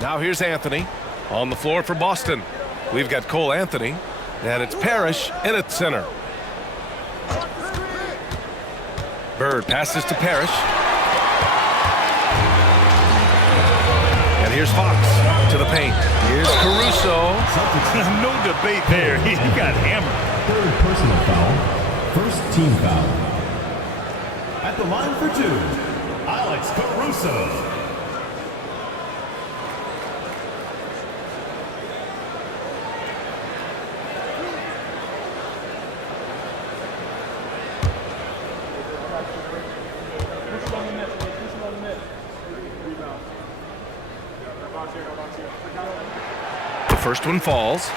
Now here's Anthony on the floor for Boston. We've got Cole Anthony, and it's Parrish in at center. Bird passes to Parrish. And here's Fox to the paint. Here's Caruso. No debate there. He got hammered. Third personal foul. First team foul. At the line for two, Alex Caruso. The first one falls.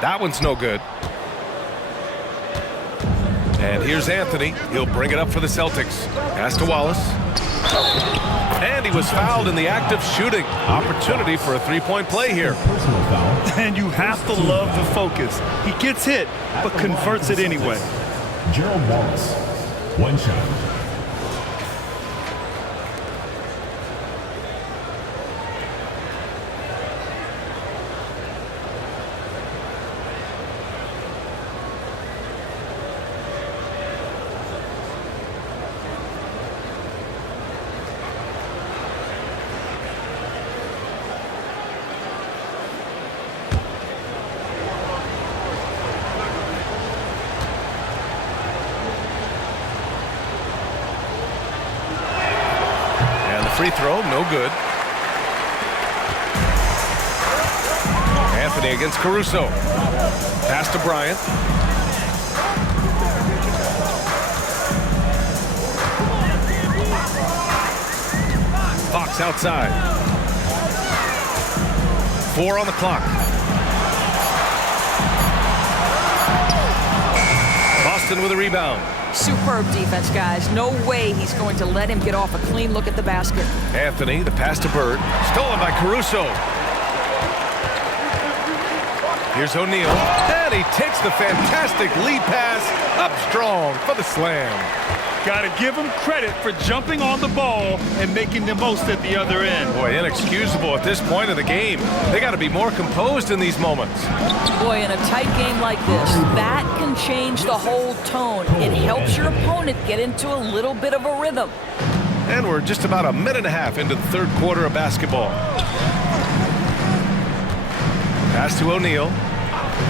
That one's no good. And here's Anthony. He'll bring it up for the Celtics. Pass to Wallace. And he was fouled in the act of shooting. Opportunity for a three-point play here. And you have to love the focus. He gets hit, but converts it anyway. Gerald Wallace. One shot. Free throw, no good. Anthony against Caruso. Pass to Bryant. Fox outside. 4 on the clock. Boston with a rebound. Superb defense, guys. No way he's going to let him get off a clean look at the basket. Anthony, the pass to Bird. Stolen by Caruso. Here's O'Neal. And he takes the fantastic lead pass up strong for the slam. Got to give him credit for jumping on the ball and making the most at the other end. Boy, inexcusable at this point of the game. They got to be more composed in these moments. Boy, in a tight game like this, that can change the whole tone. It helps your opponent get into a little bit of a rhythm. And we're just about a minute and a half into the third quarter of basketball. Pass to O'Neal.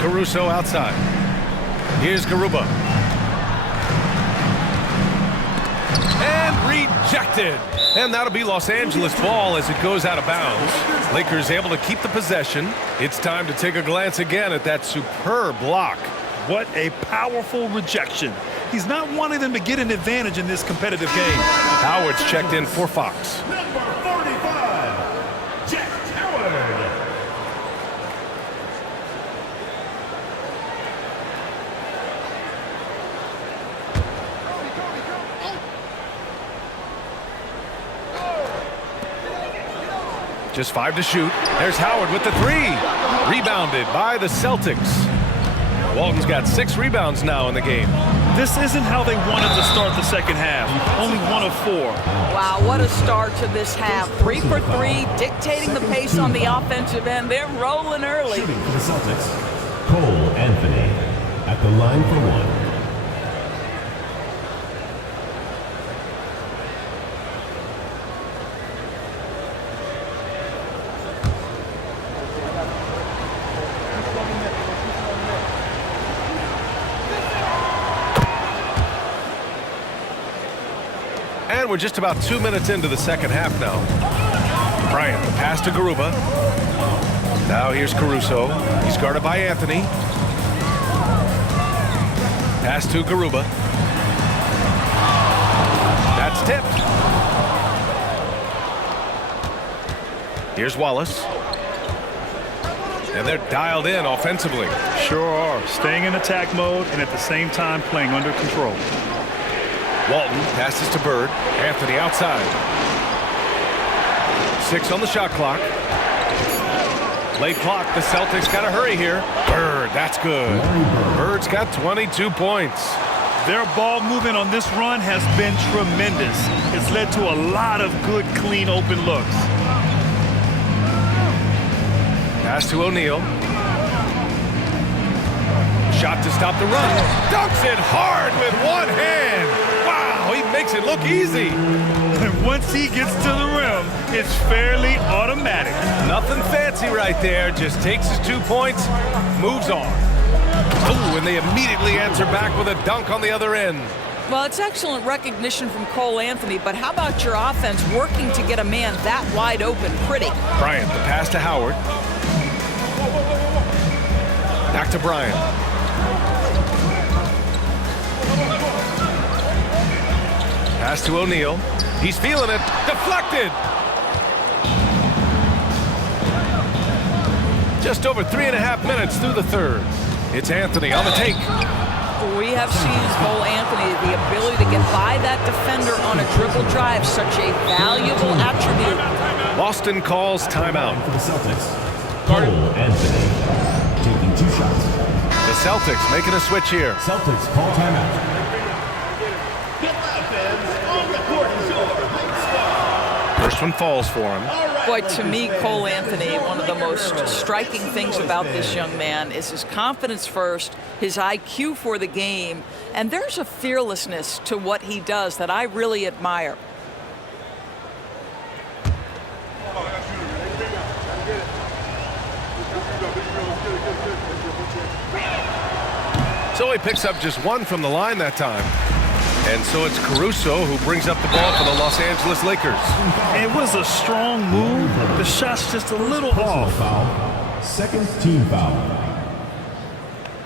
Caruso outside. Here's Garuba. And rejected. And that'll be Los Angeles ball as it goes out of bounds. Lakers able to keep the possession. It's time to take a glance again at that superb block. What a powerful rejection. He's not wanting them to get an advantage in this competitive game. Howard's checked in for Fox. Number 45, Jack Howard. Just 5 to shoot. There's Howard with the 3. Rebounded by the Celtics. Walton's got 6 rebounds now in the game. This isn't how they wanted to start the second half. Only 1 of 4. Wow, what a start to this half. 3 for 3, dictating the pace on the offensive end. They're rolling early. Shooting for the Celtics, Cole Anthony at the line for 1. And we're just about 2 minutes into the second half now. Bryant, the pass to Garuba. Now here's Caruso. He's guarded by Anthony. Pass to Garuba. That's tipped. Here's Wallace. And they're dialed in offensively. Sure are. Staying in attack mode and at the same time playing under control. Walton passes to Bird. Anthony outside. 6 on the shot clock. Late clock. The Celtics got to hurry here. Bird, that's good. Bird's got 22 points. Their ball movement on this run has been tremendous. It's led to a lot of good, clean, open looks. Pass to O'Neal. Shot to stop the run. Dunks it hard with one hand. Wow, he makes it look easy. And once he gets to the rim, it's fairly automatic. Nothing fancy right there. Just takes his 2 points, moves on. Oh, and they immediately answer back with a dunk on the other end. Well, it's excellent recognition from Cole Anthony, but how about your offense working to get a man that wide open pretty? Bryant, the pass to Howard. Back to Bryant. Pass to O'Neal. He's feeling it. Deflected. Just over 3.5 minutes through the third. It's Anthony on the take. We have seen Cole Anthony, the ability to get by that defender on a dribble drive, such a valuable attribute. Boston calls timeout. For the Celtics, Cole Anthony taking 2 shots. The Celtics making a switch here. Celtics call timeout. First one falls for him. Boy, to me, Cole Anthony, one of the most striking things about this young man is his confidence first, his IQ for the game, and there's a fearlessness to what he does that I really admire. So he picks up just 1 from the line that time. And so it's Caruso who brings up the ball for the Los Angeles Lakers. It was a strong move. The shot's just a little off. Foul. Second team foul.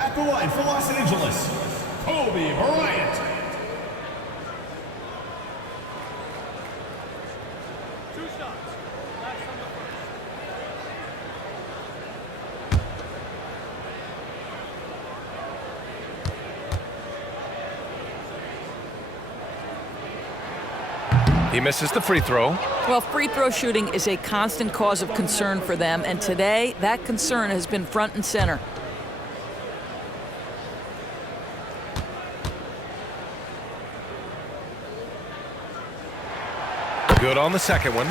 At the line for Los Angeles, Kobe Bryant. He misses the free throw. Well, free throw shooting is a constant cause of concern for them, and today that concern has been front and center. Good on the second one.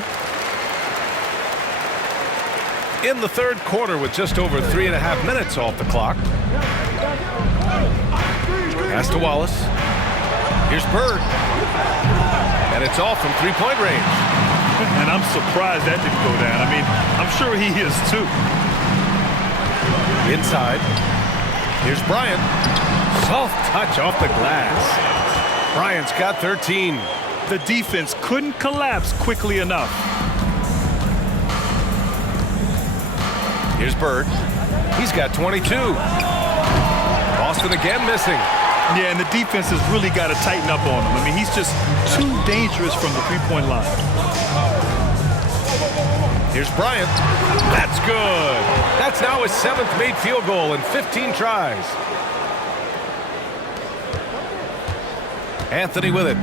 In the third quarter with just over 3.5 minutes off the clock. Pass to Wallace. Here's Bird. And it's all from 3-point range. And I'm surprised that didn't go down. I mean, I'm sure he is too. Inside. Here's Bryant. Soft touch off the glass. Bryant's got 13. The defense couldn't collapse quickly enough. Here's Bird. He's got 22. Boston again missing. Yeah, and the defense has really got to tighten up on him. I mean, he's just too dangerous from the three-point line. Here's Bryant. That's good. That's now his 7th made field goal in 15 tries. Anthony with it.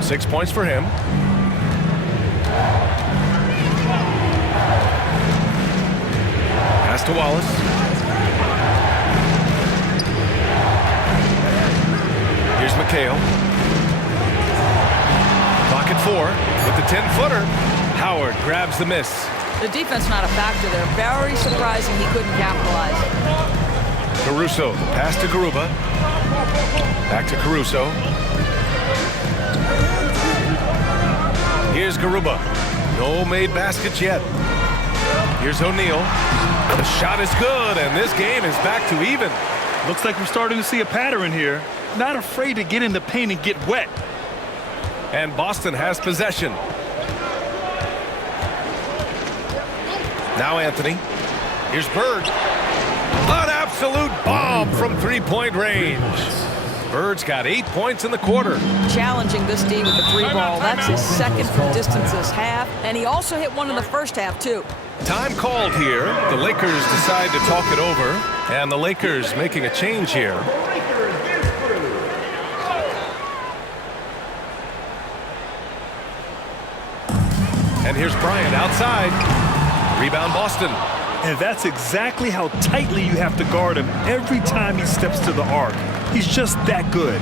6 points for him. Pass to Wallace. Here's McHale. Clock at 4 with the 10-footer. Howard grabs the miss. The defense not a factor there. Very surprising he couldn't capitalize. Caruso, pass to Garuba. Back to Caruso. Here's Garuba. No made baskets yet. Here's O'Neal. The shot is good, and this game is back to even. Looks like we're starting to see a pattern here. Not afraid to get in the paint and get wet. And Boston has possession. Now Anthony. Here's Bird. An absolute bomb from 3-point range. Bird's got 8 points in the quarter. Challenging this D with the 3-ball. That's his second from distance this half. And he also hit one in the first half, too. Time called here. The Lakers decide to talk it over. And the Lakers making a change here. And here's Bryant outside. Rebound Boston. And that's exactly how tightly you have to guard him every time he steps to the arc. He's just that good.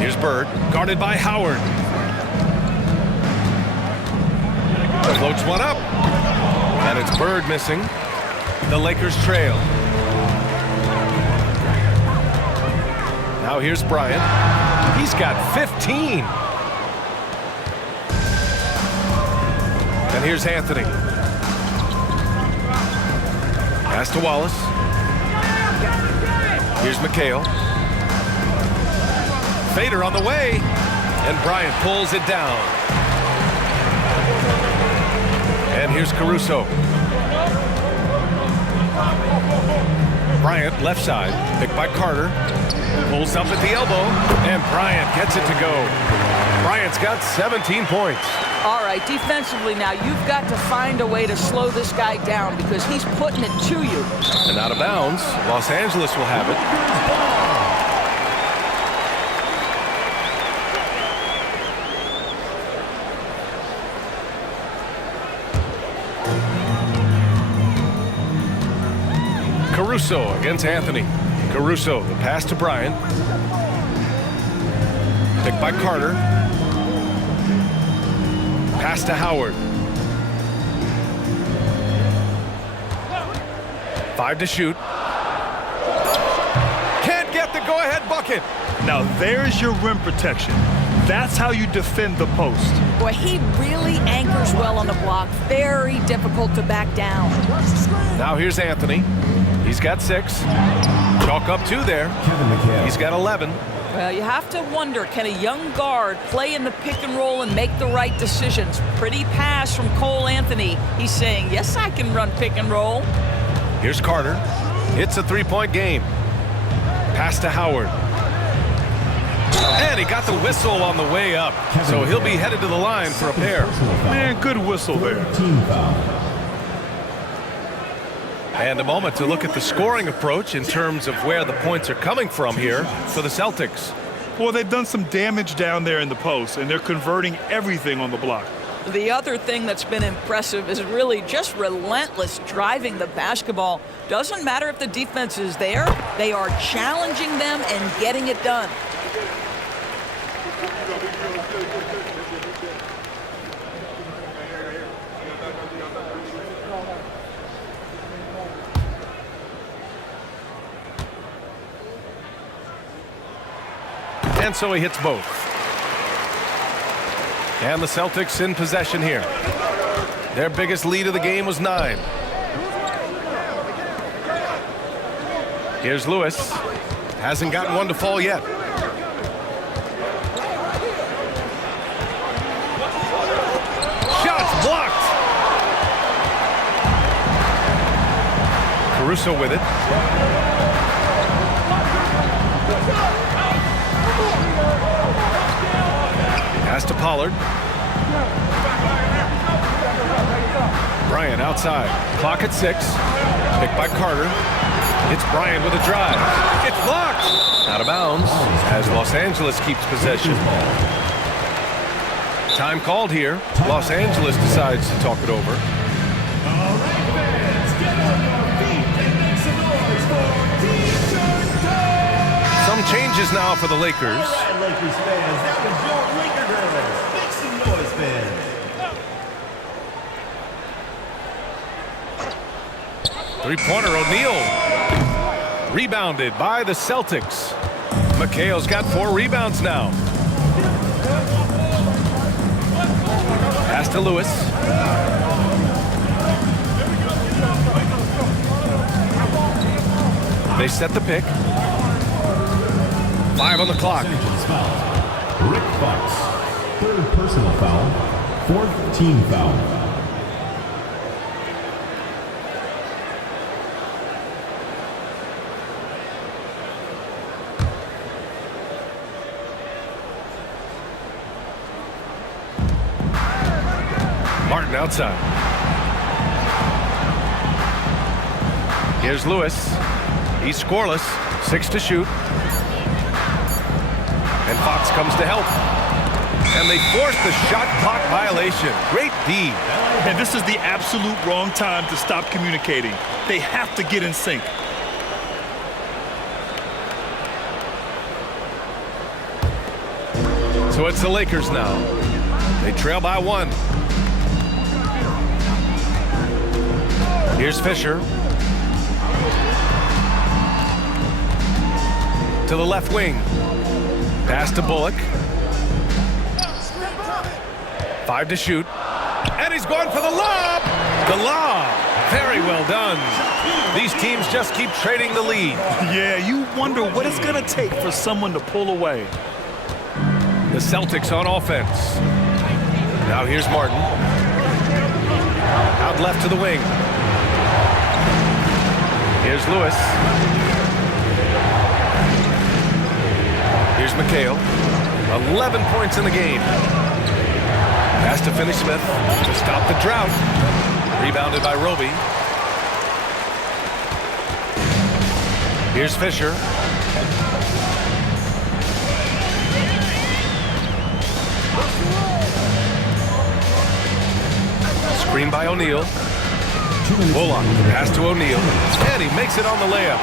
Here's Bird, guarded by Howard. Floats one up. And it's Bird missing. The Lakers trail. Now here's Bryant. He's got 15. And here's Anthony. Pass to Wallace. Here's McHale. Fader on the way. And Bryant pulls it down. And here's Caruso. Bryant left side. Picked by Carter. Pulls up at the elbow. And Bryant gets it to go. Bryant's got 17 points. All right, defensively now, you've got to find a way to slow this guy down because he's putting it to you. And out of bounds, Los Angeles will have it. Caruso against Anthony. Caruso, the pass to Bryant. Picked by Carter. Pass to Howard. 5 to shoot. Can't get the go-ahead bucket. Now there's your rim protection. That's how you defend the post. Boy, he really anchors well on the block. Very difficult to back down. Now here's Anthony. He's got 6. Chalk up 2 there. He's got 11. Well, you have to wonder, can a young guard play in the pick and roll and make the right decisions? Pretty pass from Cole Anthony. He's saying, yes, I can run pick and roll. Here's Carter. It's a 3-point game. Pass to Howard. And he got the whistle on the way up. So he'll be headed to the line for a pair. Man, good whistle there. And a moment to look at the scoring approach in terms of where the points are coming from here for the Celtics. Well, they've done some damage down there in the post, and they're converting everything on the block. The other thing that's been impressive is really just relentless driving the basketball. Doesn't matter if the defense is there, they are challenging them and getting it done. And so he hits both. And the Celtics in possession here. Their biggest lead of the game was 9. Here's Lewis. Hasn't gotten one to fall yet. Shots blocked. Caruso with it. Pass to Pollard. Bryant outside. Clock at 6. Picked by Carter. It's Bryant with a drive. It's blocked. Out of bounds as Los Angeles keeps possession. Time called here. Los Angeles decides to talk it over. All right, fans, get on your feet and make some noise for T-shirt time! Some changes now for the Lakers. All right, Lakers fans, that was your Laker Girls. Make some noise, fans. Three-pointer, O'Neal. Rebounded by the Celtics. McHale's got 4 rebounds now. Pass to Lewis. They set the pick. 5 on the clock. Rick Fox, 3rd personal foul, 4th team foul. Martin outside. Here's Lewis. He's scoreless. 6 to shoot. And Fox comes to help. And they forced the shot clock violation. Great D. And this is the absolute wrong time to stop communicating. They have to get in sync. So it's the Lakers now. They trail by 1. Here's Fisher. To the left wing. Pass to Bullock. 5 to shoot. And he's going for the lob. The lob. Very well done. These teams just keep trading the lead. Yeah, you wonder what it's going to take for someone to pull away. The Celtics on offense. Now here's Martin. Out left to the wing. Here's Lewis. Here's McHale. 11 points in the game. Pass to Finney-Smith to stop the drought. Rebounded by Roby. Here's Fisher. Screen by O'Neal. Bullock. Pass to O'Neal. And he makes it on the layup.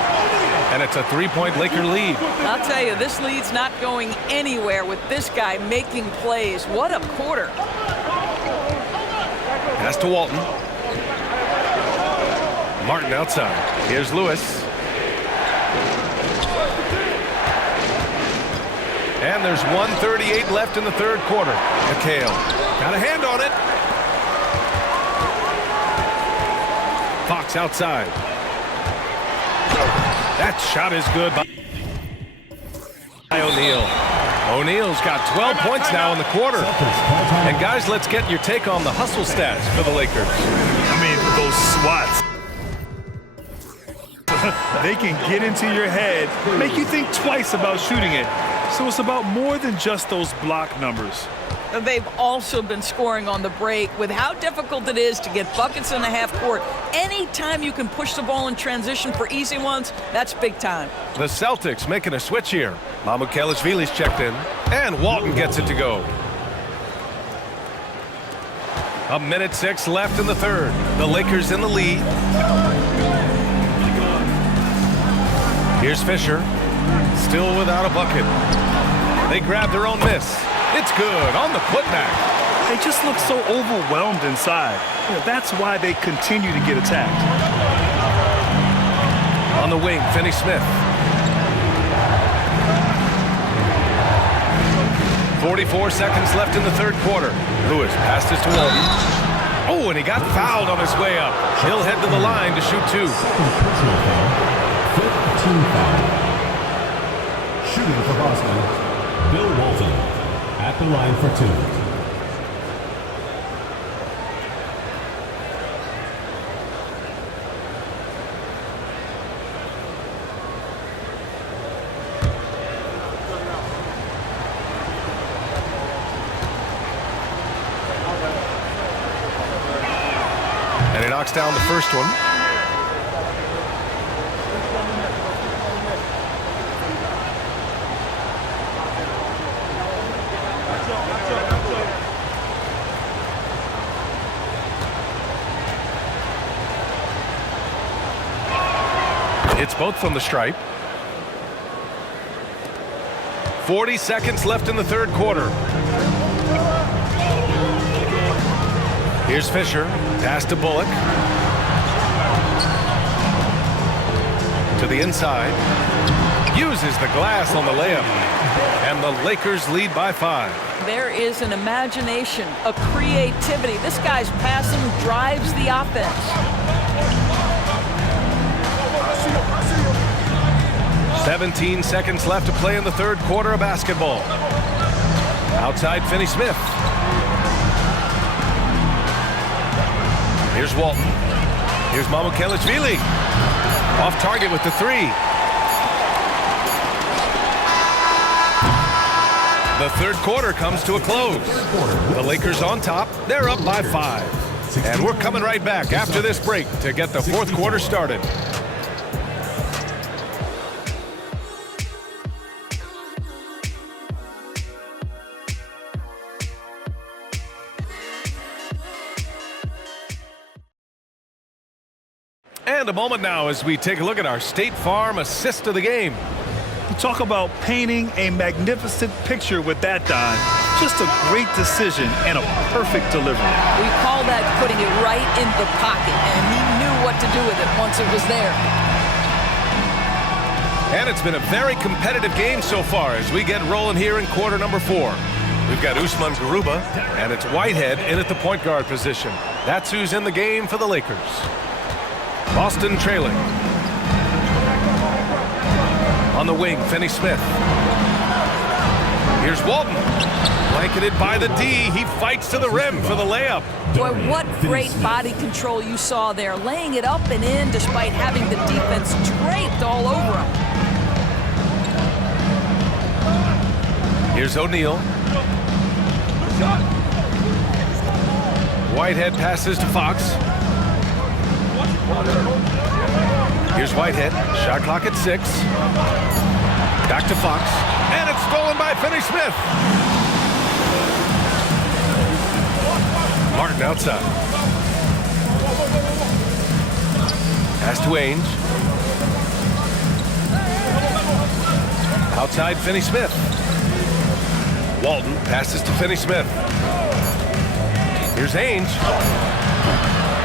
And it's a 3-point Laker lead. I'll tell you, this lead's not going anywhere with this guy making plays. What a quarter. Pass to Walton. Martin outside. Here's Lewis. And there's 1:38 left in the third quarter. McHale got a hand on it. Fox outside. That shot is good by O'Neal. O'Neal's got 12 points now in the quarter. And guys, let's get your take on the hustle stats for the Lakers. I mean, those swats. They can get into your head, make you think twice about shooting it. So it's about more than just those block numbers. They've also been scoring on the break. With how difficult it is to get buckets in the half court, anytime you can push the ball in transition for easy ones, that's big time. The Celtics making a switch here. Mamukelashvili's checked in, and Walton gets it to go. 1:06 left in the third. The Lakers in the lead. Here's Fisher, still without a bucket. They grab their own miss. It's good on the putback. They just look so overwhelmed inside. That's why they continue to get attacked. On the wing, Finney-Smith. 44 seconds left in the third quarter. Lewis passes to Walton. Oh, and he got fouled on his way up. He'll head to the line to shoot 2. Second personal foul. 5th team foul. Shooting for Boston, Bill Walton at the line for 2. And he knocks down the first one. It's both from the stripe. 40 seconds left in the third quarter. Here's Fisher. Pass to Bullock. To the inside. Uses the glass on the layup. And the Lakers lead by 5. There is an imagination, a creativity. This guy's passing drives the offense. 17 seconds left to play in the third quarter of basketball. Outside Finney-Smith. Here's Walton. Here's Mamukelashvili. Off target with the 3. The third quarter comes to a close. The Lakers on top. They're up by 5. And we're coming right back after this break to get the fourth quarter started. And a moment now as we take a look at our State Farm assist of the game. You talk about painting a magnificent picture with that, Don. Just a great decision and a perfect delivery. We call that putting it right in the pocket, and he knew what to do with it once it was there. And it's been a very competitive game so far as we get rolling here in quarter number 4. We've got Usman Garuba, and it's Whitehead in at the point guard position. That's who's in the game for the Lakers. Boston trailing. On the wing, Finney-Smith. Here's Walton. Blanketed by the D. He fights to the rim for the layup. Boy, what great body control you saw there, laying it up and in despite having the defense draped all over him. Here's O'Neal. Whitehead passes to Fox. Here's Whitehead. Shot clock at 6. Back to Fox. And it's stolen by Finney-Smith. Martin outside. Pass to Ainge. Outside Finney-Smith. Walton passes to Finney-Smith. Here's Ainge.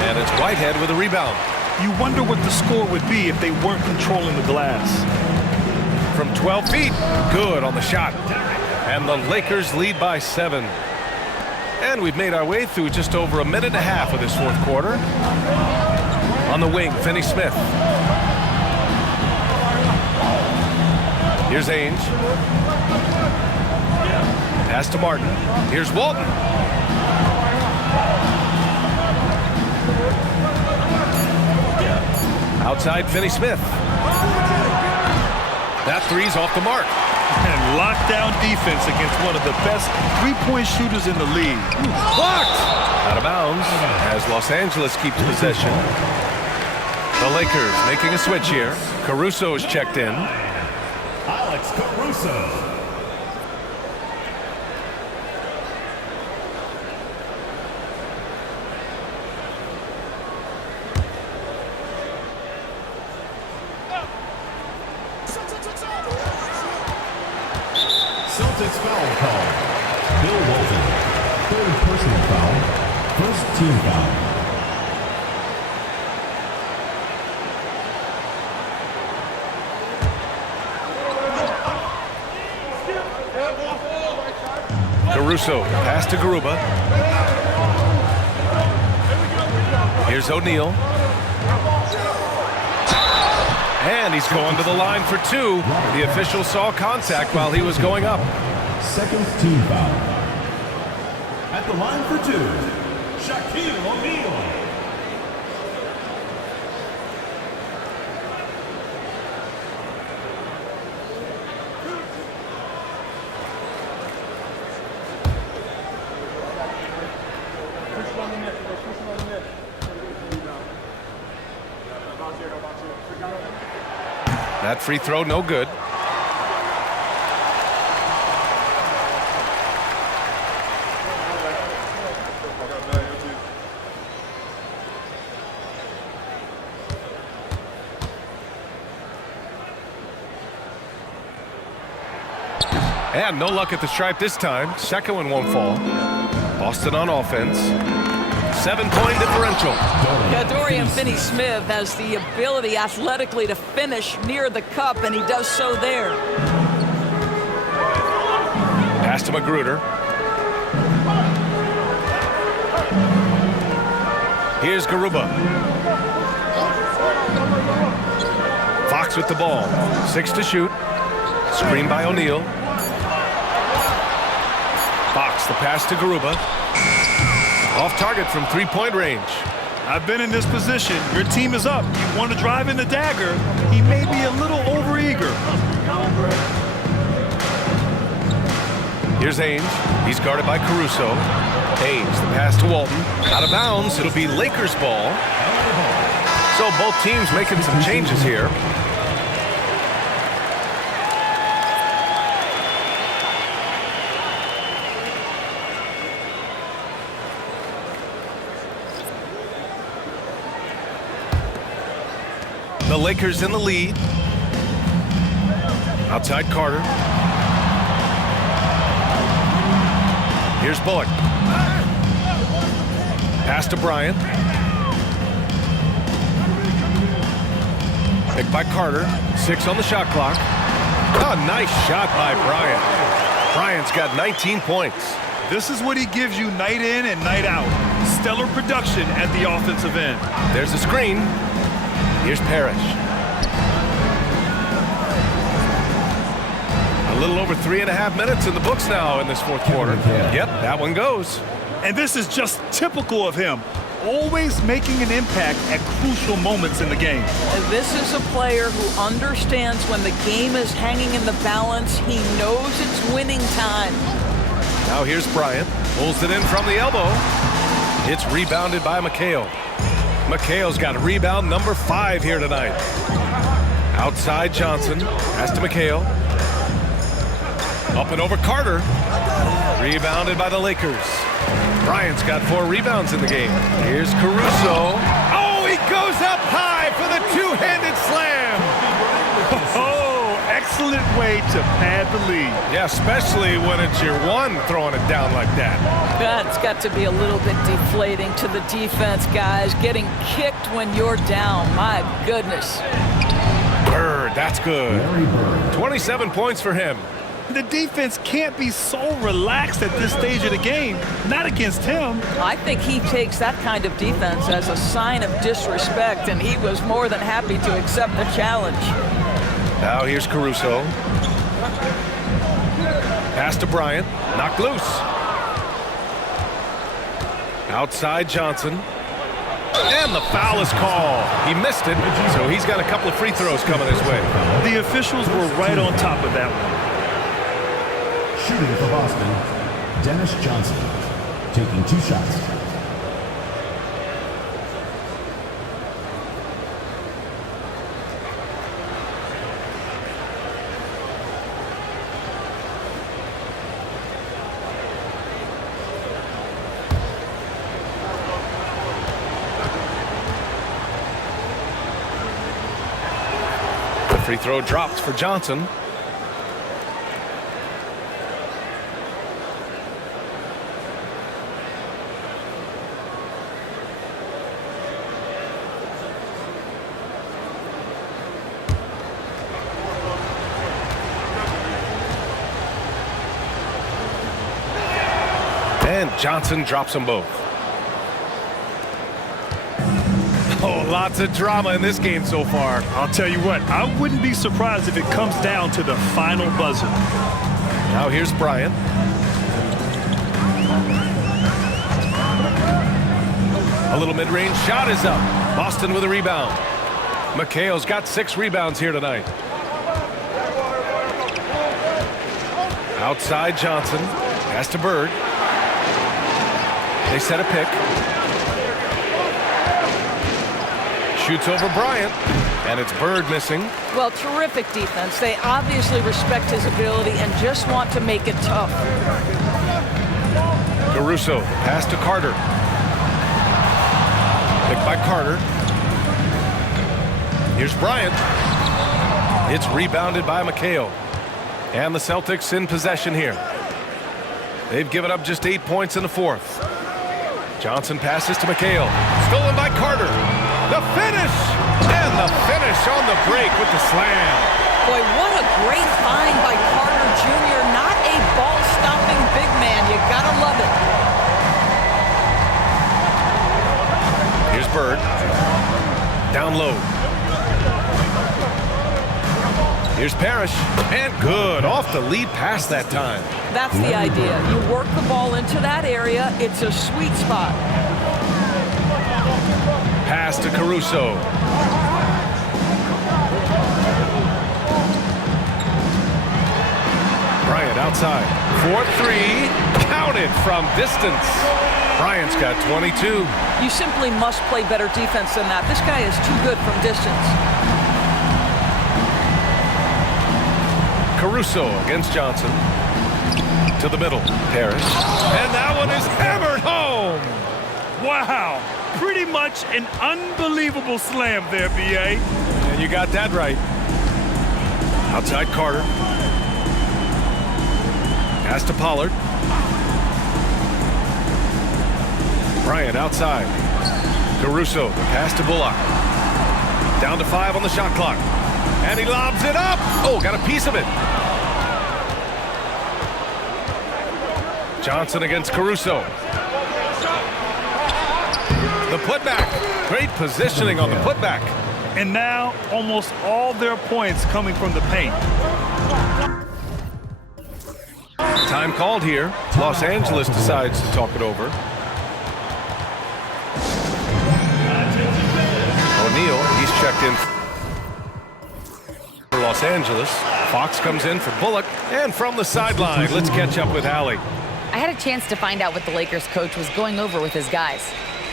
And it's Whitehead with a rebound. You wonder what the score would be if they weren't controlling the glass. From 12 feet, good on the shot. And the Lakers lead by 7. And we've made our way through just over a minute and a half of this fourth quarter. On the wing, Finney-Smith. Here's Ainge. Pass to Martin. Here's Walton. Outside Finney-Smith. That three's off the mark. And lockdown defense against one of the best three-point shooters in the league. Blocked! Out of bounds as Los Angeles keeps possession. The Lakers making a switch here. Caruso is checked in. Alex Caruso. Celtics foul call. Bill Walton. Third personal foul. First team foul. Caruso, pass to Garuba. Here's O'Neal. And he's going to the line for 2. The official saw contact while he was going up. Second team foul. At the line for 2, Shaquille O'Neal. That free throw, no good. And no luck at the stripe this time. Second one won't fall. Boston on offense. 7-point differential. Dorian Finney-Smith has the ability athletically to finish near the cup, and he does so there. Pass to Magruder. Here's Garuba. Fox with the ball. 6 to shoot. Screen by O'Neal. Fox, the pass to Garuba. Off target from 3-point range. I've been in this position. Your team is up. You want to drive in the dagger. He may be a little overeager. Here's Ainge. He's guarded by Caruso. Ainge, the pass to Walton. Out of bounds. It'll be Lakers ball. So both teams making some changes here. The Lakers in the lead. Outside Carter. Here's Bullock. Pass to Bryant. Picked by Carter. 6 on the shot clock. Oh, nice shot by Bryant. Bryant's got 19 points. This is what he gives you night in and night out. Stellar production at the offensive end. There's a screen. Here's Parrish. A little over 3.5 minutes in the books now in this fourth quarter. Yep, that one goes. And this is just typical of him. Always making an impact at crucial moments in the game. This is a player who understands when the game is hanging in the balance. He knows it's winning time. Now here's Bryant. Pulls it in from the elbow. It's rebounded by McHale. McHale's got rebound number 5 here tonight. Outside Johnson. Pass to McHale. Up and over Carter. Rebounded by the Lakers. Bryant's got 4 rebounds in the game. Here's Caruso. Oh, he goes up high for the two-handed slam. Oh, excellent way to pad the lead. Yeah, especially when it's your one throwing it down like that. That's got to be a little bit deflating to the defense, guys. Getting kicked when you're down. My goodness. Bird, that's good. 27 points for him. The defense can't be so relaxed at this stage of the game. Not against him. I think he takes that kind of defense as a sign of disrespect, and he was more than happy to accept the challenge. Now here's Caruso. Pass to Bryant. Knocked loose. Outside Johnson. And the foul is called. He missed it, so he's got a couple of free throws coming his way. The officials were right on top of that one. Shooting for Boston, Dennis Johnson, taking 2 shots. The free throw drops for Johnson. And Johnson drops them both. Oh, lots of drama in this game so far. I'll tell you what, I wouldn't be surprised if it comes down to the final buzzer. Now here's Bryant. A little mid-range shot is up. Boston with a rebound. McHale's got 6 rebounds here tonight. Outside Johnson. Pass to Bird. They set a pick. Shoots over Bryant, and it's Bird missing. Well, terrific defense. They obviously respect his ability and just want to make it tough. Caruso, pass to Carter. Picked by Carter. Here's Bryant. It's rebounded by McHale. And the Celtics in possession here. They've given up just 8 points in the fourth. Johnson passes to McHale. Stolen by Carter. The finish! And the finish on the break with the slam. Boy, what a great find by Carter Jr. Not a ball-stopping big man. You gotta love it. Here's Bird. Down low. Here's Parrish. And good. Off the lead pass that time. That's the idea. You work the ball into that area. It's a sweet spot. Pass to Caruso. Bryant outside. 4-3. Counted from distance. Bryant's got 22. You simply must play better defense than that. This guy is too good from distance. Caruso against Johnson. To the middle. Parrish. And that one is hammered home. Wow. Pretty much an unbelievable slam there, B.A. And you got that right. Outside Carter. Pass to Pollard. Bryant outside. Caruso, the pass to Bullock. Down to 5 on the shot clock. And he lobs it up. Oh, got a piece of it. Johnson against Caruso. The putback. Great positioning on the putback. And now almost all their points coming from the paint. Time called here. Los Angeles decides to talk it over. O'Neal, he's checked in for Los Angeles. Fox comes in for Bullock. And from the sideline, let's catch up with Allie. I had a chance to find out what the Lakers coach was going over with his guys.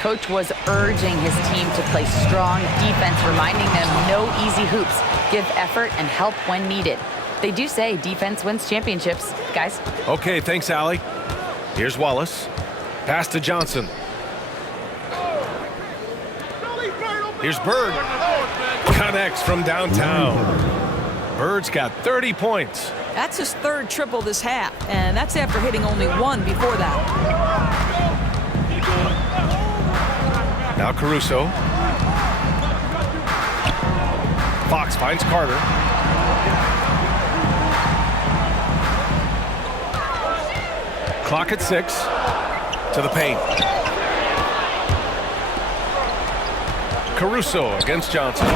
Coach was urging his team to play strong defense, reminding them no easy hoops, give effort and help when needed. They do say defense wins championships, guys. Okay, thanks, Allie. Here's Wallace. Pass to Johnson. Here's Bird. Connects from downtown. Bird's got 30 points. That's his third triple this half, and that's after hitting only one before that. Now Caruso. Fox finds Carter. Clock at 6. To the paint. Caruso against Johnson.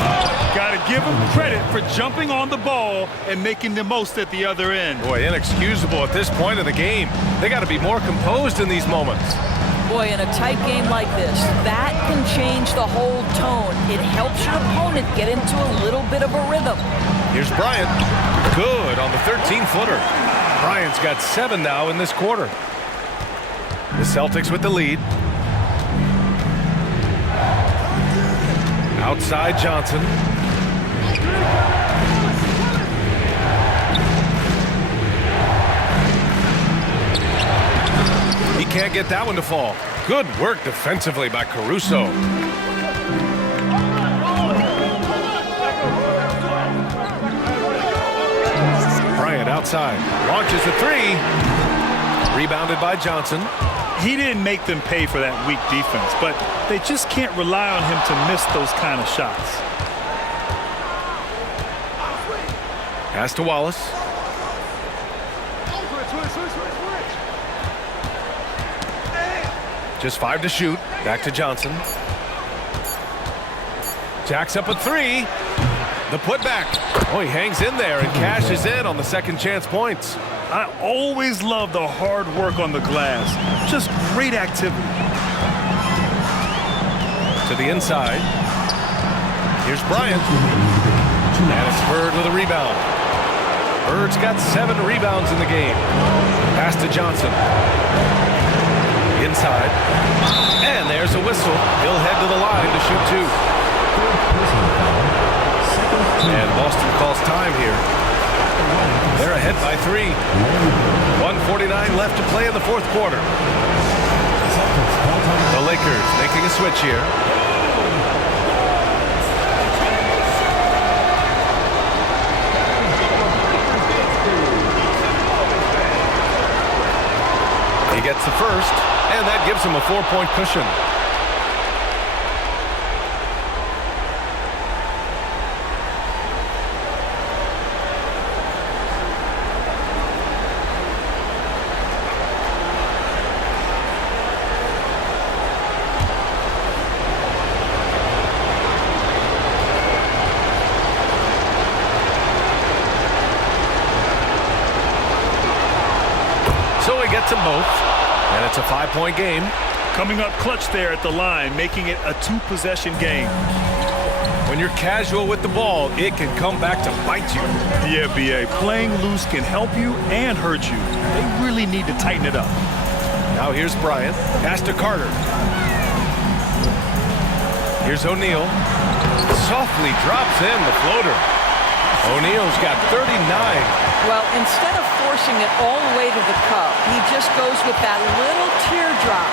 Got to give him credit for jumping on the ball and making the most at the other end. Boy, inexcusable at this point of the game. They got to be more composed in these moments. Boy, in a tight game like this, that can change the whole tone. It helps your opponent get into a little bit of a rhythm. Here's Bryant. Good on the 13-footer. Bryant's got 7 now in this quarter. The Celtics with the lead. Outside Johnson. He can't get that one to fall. Good work defensively by Caruso. Bryant outside. Launches the 3. Rebounded by Johnson. He didn't make them pay for that weak defense, but they just can't rely on him to miss those kind of shots. Pass to Wallace. Just 5 to shoot. Back to Johnson. Jacks up a 3. The putback. Oh, he hangs in there and cashes in on the second chance points. I always love the hard work on the glass. Just great activity. To the inside. Here's Bryant. And it's Bird with a rebound. Bird's got 7 rebounds in the game. Pass to Johnson. Inside. And there's a whistle. He'll head to the line to shoot 2. And Boston calls time here. They're ahead by 3. 1:49 left to play in the fourth quarter. The Lakers making a switch here. He gets the first, and that gives him a 4-point cushion. So he gets them both, and it's a 5-point game. Coming up clutch there at the line, making it a 2-possession game. When you're casual with the ball, it can come back to bite you. Yeah, B.A., playing loose can help you and hurt you. They really need to tighten it up. Now here's Bryant. Pass to Carter. Here's O'Neal. Softly drops in the floater. O'Neal's got 39. Well, instead of forcing it all the way to the cup, he just goes with that little teardrop.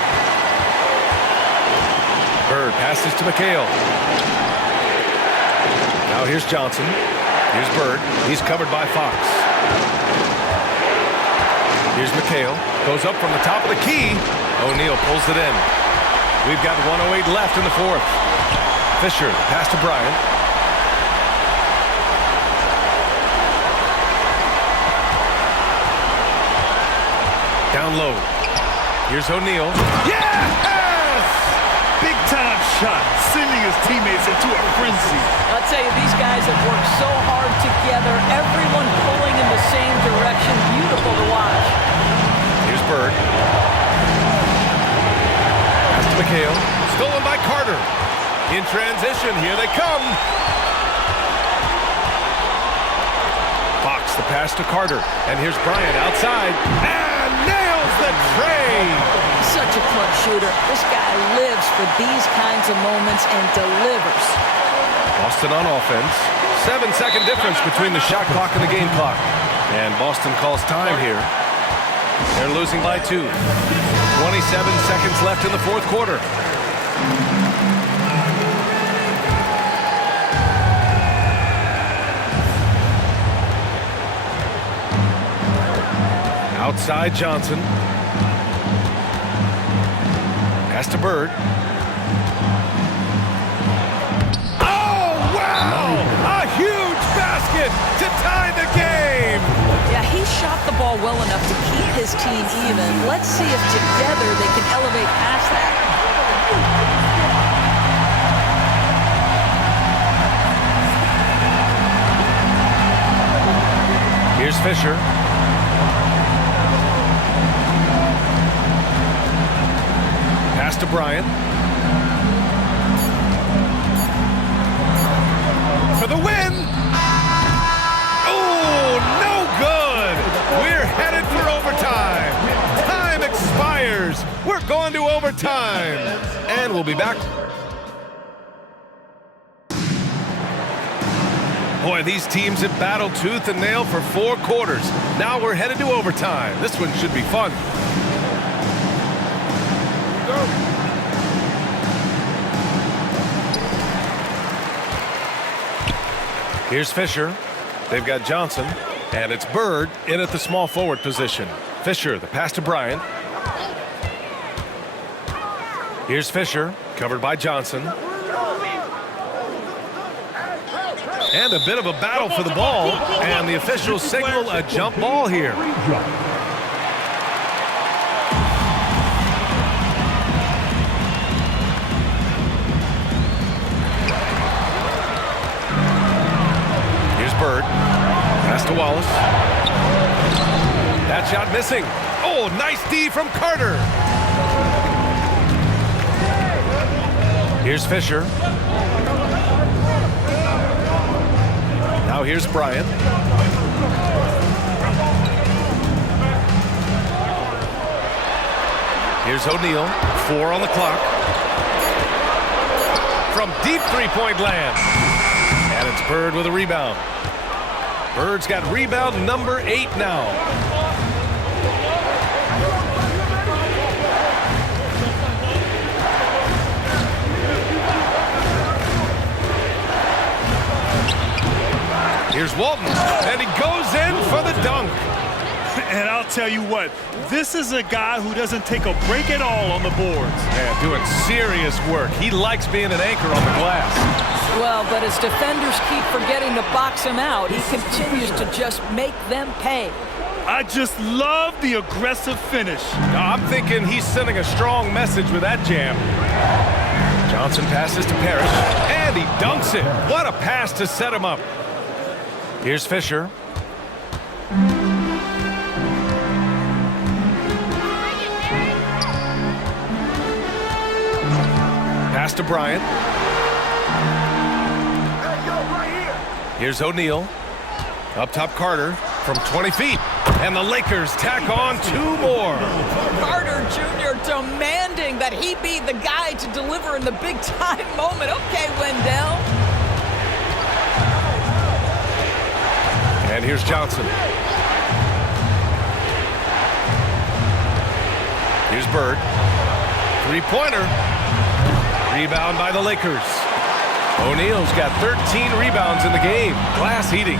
Bird passes to McHale. Now here's Johnson. Here's Bird. He's covered by Fox. Here's McHale. Goes up from the top of the key. O'Neal pulls it in. We've got 1:08 left in the fourth. Fisher, pass to Bryant. Down low. Here's O'Neal. Yes! Big time shot, sending his teammates into a frenzy. I'll tell you, these guys have worked so hard together. Everyone pulling in the same direction. Beautiful to watch. Here's Bird. Pass to McHale. Stolen by Carter. In transition, here they come. Fox, the pass to Carter. And here's Bryant outside. And nails the trade. Such a clutch shooter. This guy lives for these kinds of moments and delivers. Boston on offense. 7-second difference between the shot clock and the game clock. And Boston calls time here. They're losing by 2. 27 seconds left in the fourth quarter. Outside Johnson. Pass to Bird. Oh, wow! A huge basket to tie the game! Yeah, he shot the ball well enough to keep his team even. Let's see if together they can elevate past that. Here's Fisher. Pass to Bryant. For the win! Oh, no good! We're headed for overtime. Time expires. We're going to overtime. And we'll be back. Boy, these teams have battled tooth and nail for 4 quarters. Now we're headed to overtime. This one should be fun. Here's Fisher. They've got Johnson. And it's Bird in at the small forward position. Fisher, the pass to Bryant. Here's Fisher, covered by Johnson. And a bit of a battle for the ball. And the officials signal a jump ball here. Bird. Pass to Wallace. That shot missing. Oh, nice D from Carter. Here's Fisher. Now here's Bryant. Here's O'Neal. 4 on the clock. From deep three-point land. And it's Bird with a rebound. Bird's got rebound number 8 now. Here's Walton, and he goes in for the dunk. And I'll tell you what, this is a guy who doesn't take a break at all on the boards. Yeah, doing serious work. He likes being an anchor on the glass. Well, but as defenders keep forgetting to box him out, he continues to just make them pay. I just love the aggressive finish. I'm thinking he's sending a strong message with that jam. Johnson passes to Parrish, and he dunks it. What a pass to set him up. Here's Fisher. Pass to Bryant. Here's O'Neal. Up top Carter from 20 feet. And the Lakers tack on 2 more. Carter Jr. demanding that he be the guy to deliver in the big-time moment. Okay, Wendell. And here's Johnson. Here's Bird. 3-pointer. Rebound by the Lakers. O'Neal's got 13 rebounds in the game. Glass heating.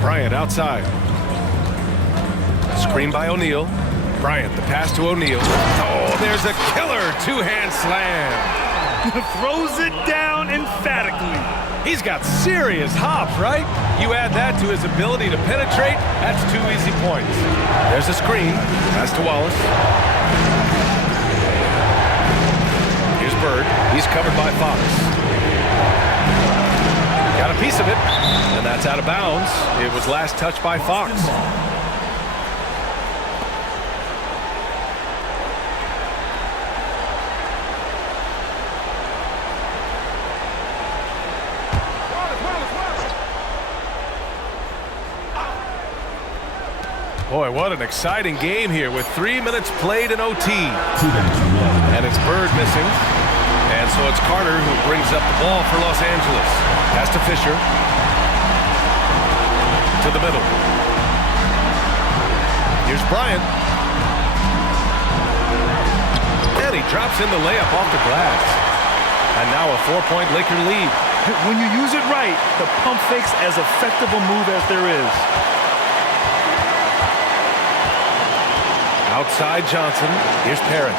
Bryant outside. Screen by O'Neal. Bryant, the pass to O'Neal. Oh, there's a killer two-hand slam. Throws it down emphatically. He's got serious hop, right? You add that to his ability to penetrate, that's 2 easy points. There's a screen. Pass to Wallace. Here's Bird. He's covered by Fox. Got a piece of it, and that's out of bounds. It was last touched by Fox. Boy, what an exciting game here with 3 minutes played in OT. And it's Bird missing. And so it's Carter who brings up the ball for Los Angeles. Pass to Fisher. To the middle. Here's Bryant. And he drops in the layup off the glass. And now a 4-point Laker lead. When you use it right, the pump fake's as effective a move as there is. Outside Johnson. Here's Parrish.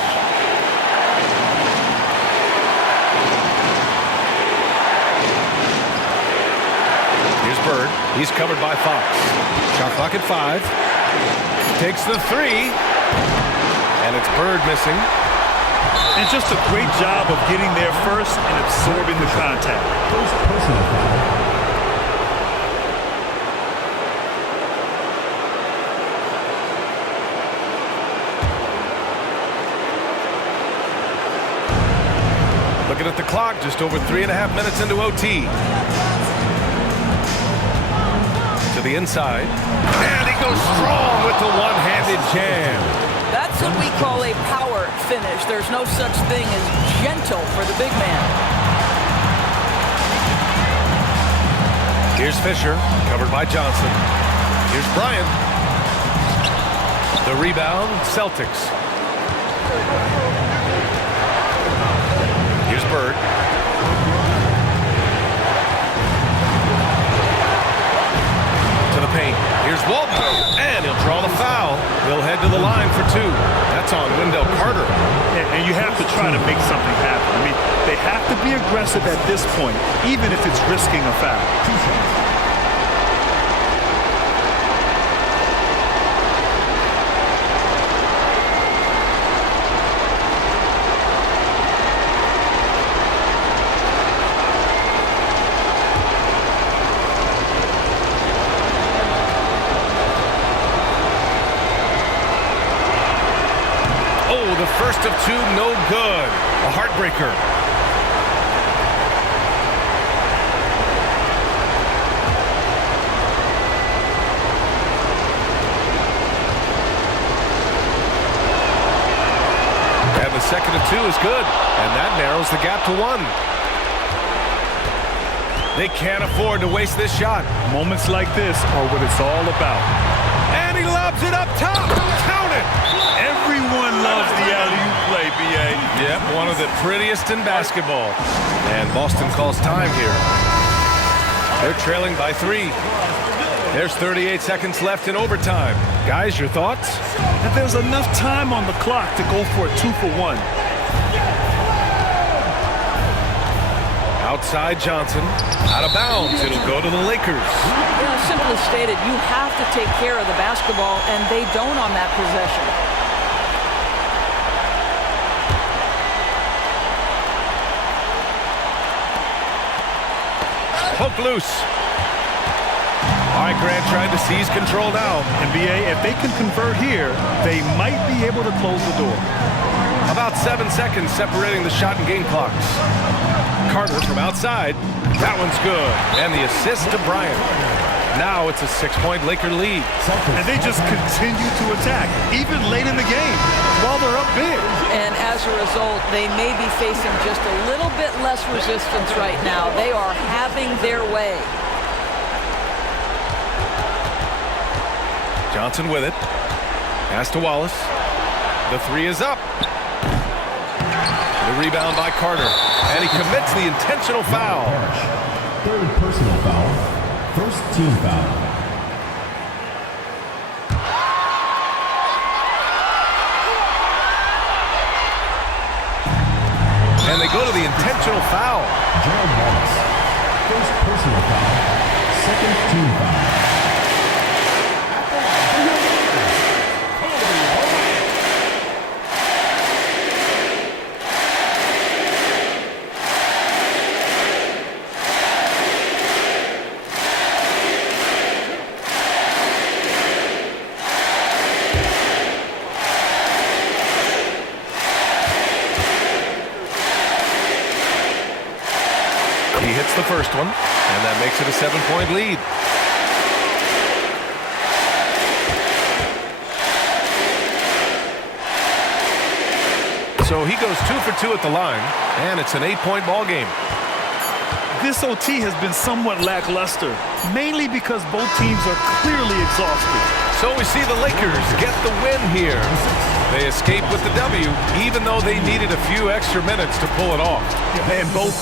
Here's Bird. He's covered by Fox. Shot clock at 5. Takes the 3. And it's Bird missing. And just a great job of getting there first and absorbing the contact. First personal foul. Looking at the clock, just over 3.5 minutes into OT. To the inside. And he goes strong with the one-handed jam. That's what we call a power finish. There's no such thing as gentle for the big man. Here's Fisher, covered by Johnson. Here's Bryant. The rebound, Celtics. Here's Bird. To the paint. Here's Walton. And he'll draw the foul. He'll head to the line for 2. That's on Wendell Carter. And you have to try to make something happen. I mean, they have to be aggressive at this point, even if it's risking a foul. The first of 2, no good. A heartbreaker. And the second of 2 is good. And that narrows the gap to 1. They can't afford to waste this shot. Moments like this are what it's all about. And he lobs it up top. Count it. Everyone loves the alley-oop play, B.A. Yep, one of the prettiest in basketball. And Boston calls time here. They're trailing by 3. There's 38 seconds left in overtime. Guys, your thoughts? And there's enough time on the clock to go for a 2-for-1. Outside Johnson. Out of bounds. It'll go to the Lakers. You know, simply stated, you have to take care of the basketball, and they don't on that possession. Poke loose. All right, Grant trying to seize control now. NBA, if they can convert here, they might be able to close the door. About 7 seconds separating the shot and game clocks. Carter from outside. That one's good. And the assist to Bryant. Now it's a 6-point Laker lead. And they just continue to attack, even late in the game, while they're up big. And as a result, they may be facing just a little bit less resistance right now. They are having their way. Johnson with it. Pass to Wallace. The 3 is up. The rebound by Carter. And he commits the intentional foul. Third personal foul. First team foul. And they go to the intentional foul. Gerald Wallace. First personal foul. Second team foul. He hits the first one, and that makes it a 7-point lead. So he goes 2 for 2 at the line, and it's an 8-point ball game. This OT has been somewhat lackluster, mainly because both teams are clearly exhausted. So we see the Lakers get the win here. They escape with the W, even though they needed a few extra minutes to pull it off. And both